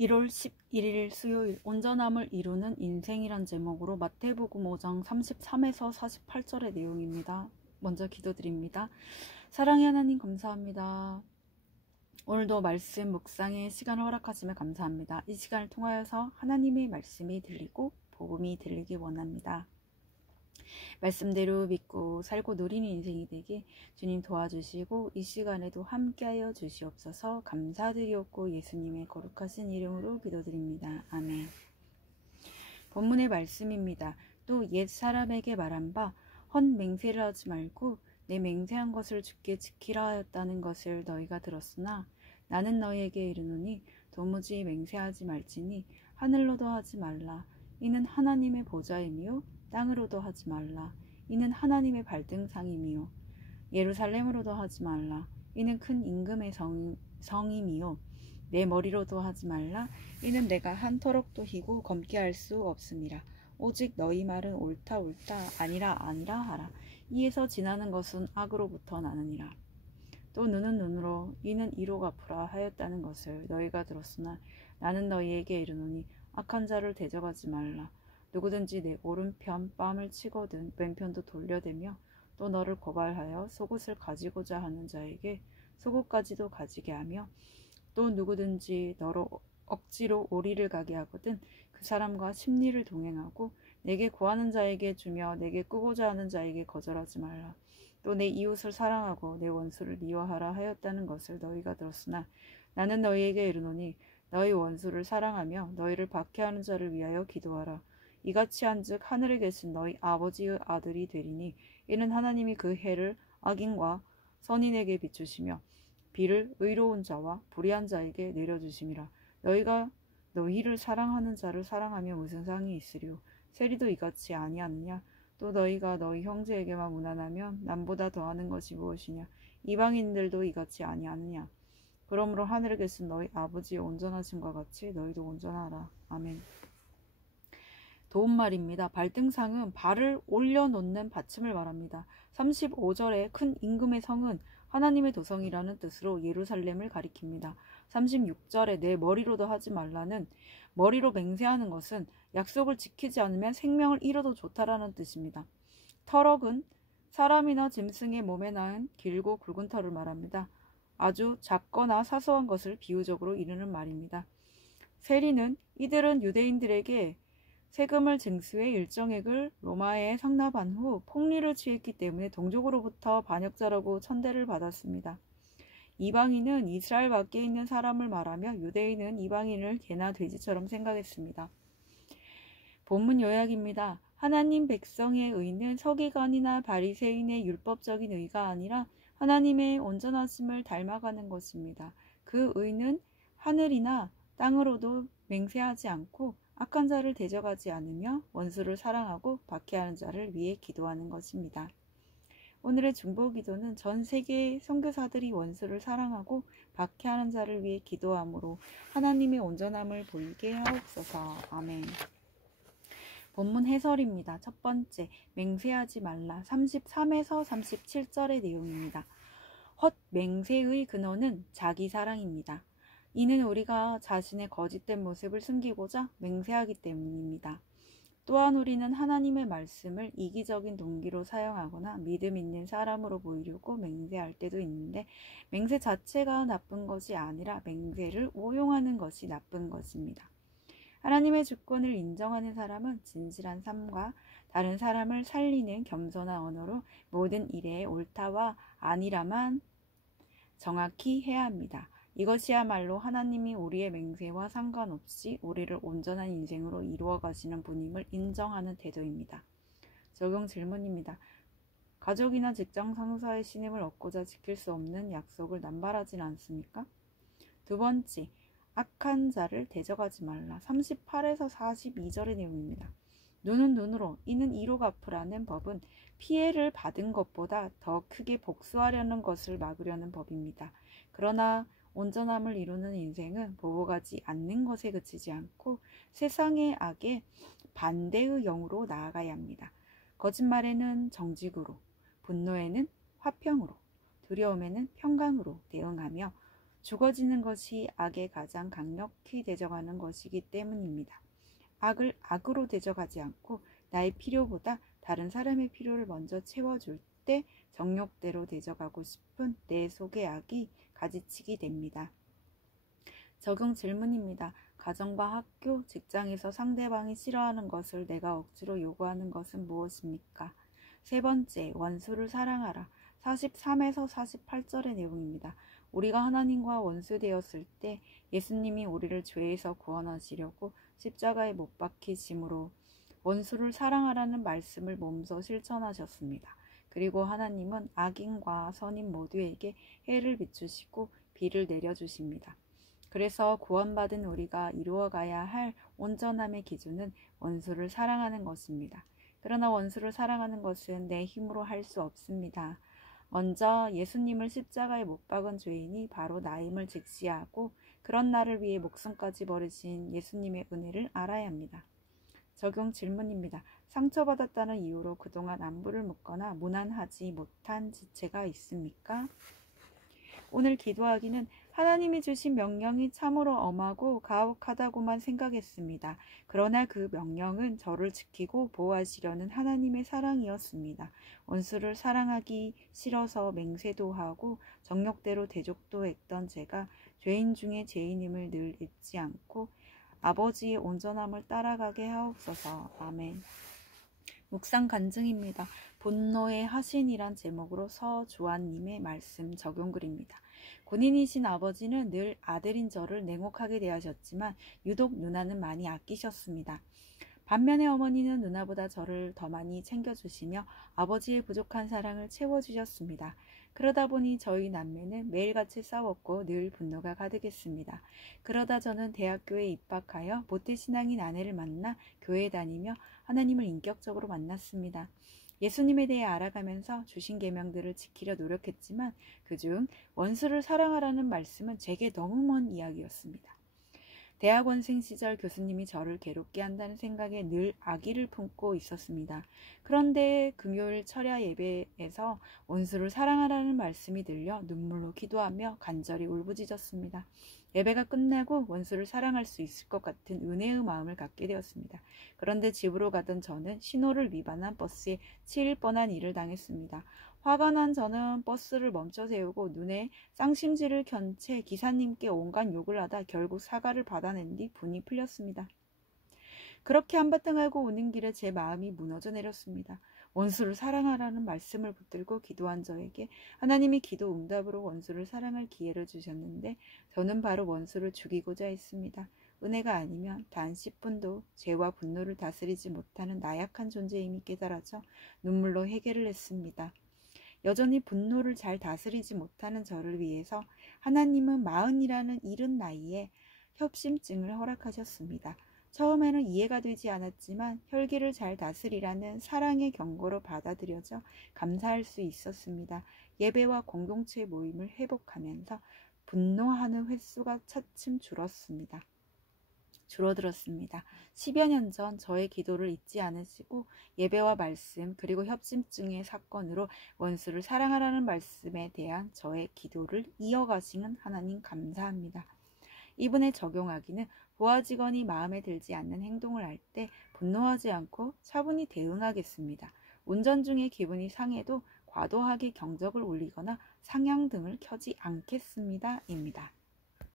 1월 11일 수요일 온전함을 이루는 인생이란 제목으로 마태복음 5장 33에서 48절의 내용입니다. 먼저 기도드립니다. 사랑의 하나님 감사합니다. 오늘도 말씀 묵상의 시간을 허락하시며 감사합니다. 이 시간을 통하여서 하나님의 말씀이 들리고 복음이 들리기 원합니다. 말씀대로 믿고 살고 누리는 인생이 되게 주님 도와주시고 이 시간에도 함께하여 주시옵소서. 감사드리옵고 예수님의 거룩하신 이름으로 기도드립니다. 아멘. 본문의 말씀입니다. 또 옛 사람에게 말한 바 헛 맹세를 하지 말고 내 맹세한 것을 주께 지키라 하였다는 것을 너희가 들었으나 나는 너희에게 이르노니 도무지 맹세하지 말지니 하늘로도 하지 말라. 이는 하나님의 보좌이며 땅으로도 하지 말라. 이는 하나님의 발등상이미요. 예루살렘으로도 하지 말라. 이는 큰 임금의 성임이요. 내 머리로도 하지 말라. 이는 내가 한 터럭도 희고 검게 할 수 없음이라. 오직 너희 말은 옳다 옳다 아니라 아니라 하라. 이에서 지나는 것은 악으로부터 나느니라. 또 눈은 눈으로 이는 이로 갚으라 하였다는 것을 너희가 들었으나 나는 너희에게 이르노니 악한 자를 대적하지 말라. 누구든지 내 오른편 뺨을 치거든 왼편도 돌려대며 또 너를 고발하여 속옷을 가지고자 하는 자에게 속옷까지도 가지게 하며 또 누구든지 너로 억지로 오리를 가게 하거든 그 사람과 심리를 동행하고 내게 구하는 자에게 주며 내게 꾸고자 하는 자에게 거절하지 말라. 또 내 이웃을 사랑하고 내 원수를 미워하라 하였다는 것을 너희가 들었으나 나는 너희에게 이르노니 너희 원수를 사랑하며 너희를 박해하는 자를 위하여 기도하라. 이같이 한즉 하늘에 계신 너희 아버지의 아들이 되리니 이는 하나님이 그 해를 악인과 선인에게 비추시며 비를 의로운 자와 불의한 자에게 내려주심이라. 너희가 너희를 사랑하는 자를 사랑하며 무슨 상이 있으리요. 세리도 이같이 아니하느냐. 또 너희가 너희 형제에게만 무난하면 남보다 더하는 것이 무엇이냐. 이방인들도 이같이 아니하느냐. 그러므로 하늘에 계신 너희 아버지의 온전하심과 같이 너희도 온전하라. 아멘. 도움말입니다. 발등상은 발을 올려놓는 받침을 말합니다. 35절에 큰 임금의 성은 하나님의 도성이라는 뜻으로 예루살렘을 가리킵니다. 36절에 내 머리로도 하지 말라는 머리로 맹세하는 것은 약속을 지키지 않으면 생명을 잃어도 좋다라는 뜻입니다. 터럭은 사람이나 짐승의 몸에 낳은 길고 굵은 털을 말합니다. 아주 작거나 사소한 것을 비유적으로 이르는 말입니다. 세리는 이들은 유대인들에게 세금을 징수해 일정액을 로마에 상납한 후 폭리를 취했기 때문에 동족으로부터 반역자라고 천대를 받았습니다. 이방인은 이스라엘 밖에 있는 사람을 말하며 유대인은 이방인을 개나 돼지처럼 생각했습니다. 본문 요약입니다. 하나님 백성의 의는 서기관이나 바리새인의 율법적인 의가 아니라 하나님의 온전하심을 닮아가는 것입니다. 그 의는 하늘이나 땅으로도 맹세하지 않고 악한 자를 대적하지 않으며 원수를 사랑하고 박해하는 자를 위해 기도하는 것입니다. 오늘의 중보기도는 전 세계 선교사들이 원수를 사랑하고 박해하는 자를 위해 기도함으로 하나님의 온전함을 보이게 하옵소서. 아멘. 본문 해설입니다. 첫 번째, 맹세하지 말라. 33에서 37절의 내용입니다. 헛 맹세의 근원은 자기 사랑입니다. 이는 우리가 자신의 거짓된 모습을 숨기고자 맹세하기 때문입니다. 또한 우리는 하나님의 말씀을 이기적인 동기로 사용하거나 믿음 있는 사람으로 보이려고 맹세할 때도 있는데 맹세 자체가 나쁜 것이 아니라 맹세를 오용하는 것이 나쁜 것입니다. 하나님의 주권을 인정하는 사람은 진실한 삶과 다른 사람을 살리는 겸손한 언어로 모든 일에 옳다와 아니라만 정확히 해야 합니다. 이것이야말로 하나님이 우리의 맹세와 상관없이 우리를 온전한 인생으로 이루어 가시는 분임을 인정하는 태도입니다. 적용 질문입니다. 가족이나 직장 상사의 신임을 얻고자 지킬 수 없는 약속을 남발하진 않습니까? 두 번째, 악한 자를 대적하지 말라. 38에서 42절의 내용입니다. 눈은 눈으로 이는 이로 갚으라는 법은 피해를 받은 것보다 더 크게 복수하려는 것을 막으려는 법입니다. 그러나 온전함을 이루는 인생은 보복하지 않는 것에 그치지 않고 세상의 악에 반대의 영으로 나아가야 합니다. 거짓말에는 정직으로, 분노에는 화평으로, 두려움에는 평강으로 대응하며 죽어지는 것이 악에 가장 강력히 대적하는 것이기 때문입니다. 악을 악으로 대적하지 않고 나의 필요보다 다른 사람의 필요를 먼저 채워줄 때 정욕대로 대적하고 싶은 내 속의 악이 가지치기 됩니다. 적용 질문입니다. 가정과 학교, 직장에서 상대방이 싫어하는 것을 내가 억지로 요구하는 것은 무엇입니까? 세 번째, 원수를 사랑하라. 43에서 48절의 내용입니다. 우리가 하나님과 원수되었을 때 예수님이 우리를 죄에서 구원하시려고 십자가에 못 박히심으로 원수를 사랑하라는 말씀을 몸소 실천하셨습니다. 그리고 하나님은 악인과 선인 모두에게 해를 비추시고 비를 내려주십니다. 그래서 구원받은 우리가 이루어가야 할 온전함의 기준은 원수를 사랑하는 것입니다. 그러나 원수를 사랑하는 것은 내 힘으로 할 수 없습니다. 먼저 예수님을 십자가에 못 박은 죄인이 바로 나임을 직시하고 그런 나를 위해 목숨까지 버리신 예수님의 은혜를 알아야 합니다. 적용 질문입니다. 상처받았다는 이유로 그동안 안부를 묻거나 무난하지 못한 지체가 있습니까? 오늘 기도하기는 하나님이 주신 명령이 참으로 엄하고 가혹하다고만 생각했습니다. 그러나 그 명령은 저를 지키고 보호하시려는 하나님의 사랑이었습니다. 원수를 사랑하기 싫어서 맹세도 하고 정욕대로 대적도 했던 제가 죄인 중에 죄인임을 늘 잊지 않고 아버지의 온전함을 따라가게 하옵소서. 아멘. 묵상 간증입니다. 분노의 하신이란 제목으로 서주환님의 말씀 적용글입니다. 군인이신 아버지는 늘 아들인 저를 냉혹하게 대하셨지만 유독 누나는 많이 아끼셨습니다. 반면에 어머니는 누나보다 저를 더 많이 챙겨주시며 아버지의 부족한 사랑을 채워주셨습니다. 그러다 보니 저희 남매는 매일같이 싸웠고 늘 분노가 가득했습니다. 그러다 저는 대학교에 입학하여 모태신앙인 아내를 만나 교회에 다니며 하나님을 인격적으로 만났습니다. 예수님에 대해 알아가면서 주신 계명들을 지키려 노력했지만 그중 원수를 사랑하라는 말씀은 제게 너무 먼 이야기였습니다. 대학원생 시절 교수님이 저를 괴롭게 한다는 생각에 늘 악의를 품고 있었습니다. 그런데 금요일 철야 예배에서 원수를 사랑하라는 말씀이 들려 눈물로 기도하며 간절히 울부짖었습니다. 예배가 끝나고 원수를 사랑할 수 있을 것 같은 은혜의 마음을 갖게 되었습니다. 그런데 집으로 가던 저는 신호를 위반한 버스에 치일 뻔한 일을 당했습니다. 화가 난 저는 버스를 멈춰 세우고 눈에 쌍심지를 켠 채 기사님께 온갖 욕을 하다 결국 사과를 받아낸 뒤 분이 풀렸습니다. 그렇게 한바탕 하고 오는 길에 제 마음이 무너져 내렸습니다. 원수를 사랑하라는 말씀을 붙들고 기도한 저에게 하나님이 기도 응답으로 원수를 사랑할 기회를 주셨는데 저는 바로 원수를 죽이고자 했습니다. 은혜가 아니면 단 10분도 죄와 분노를 다스리지 못하는 나약한 존재임이 깨달아져 눈물로 회개를 했습니다. 여전히 분노를 잘 다스리지 못하는 저를 위해서 하나님은 40이라는 이른 나이에 협심증을 허락하셨습니다. 처음에는 이해가 되지 않았지만 혈기를 잘 다스리라는 사랑의 경고로 받아들여져 감사할 수 있었습니다. 예배와 공동체 모임을 회복하면서 분노하는 횟수가 차츰 줄어들었습니다. 10여 년 전 저의 기도를 잊지 않으시고 예배와 말씀 그리고 협심증의 사건으로 원수를 사랑하라는 말씀에 대한 저의 기도를 이어가시는 하나님 감사합니다. 이분에 적용하기는 부하 직원이 마음에 들지 않는 행동을 할 때 분노하지 않고 차분히 대응하겠습니다. 운전 중에 기분이 상해도 과도하게 경적을 울리거나 상향등을 켜지 않겠습니다. 입니다.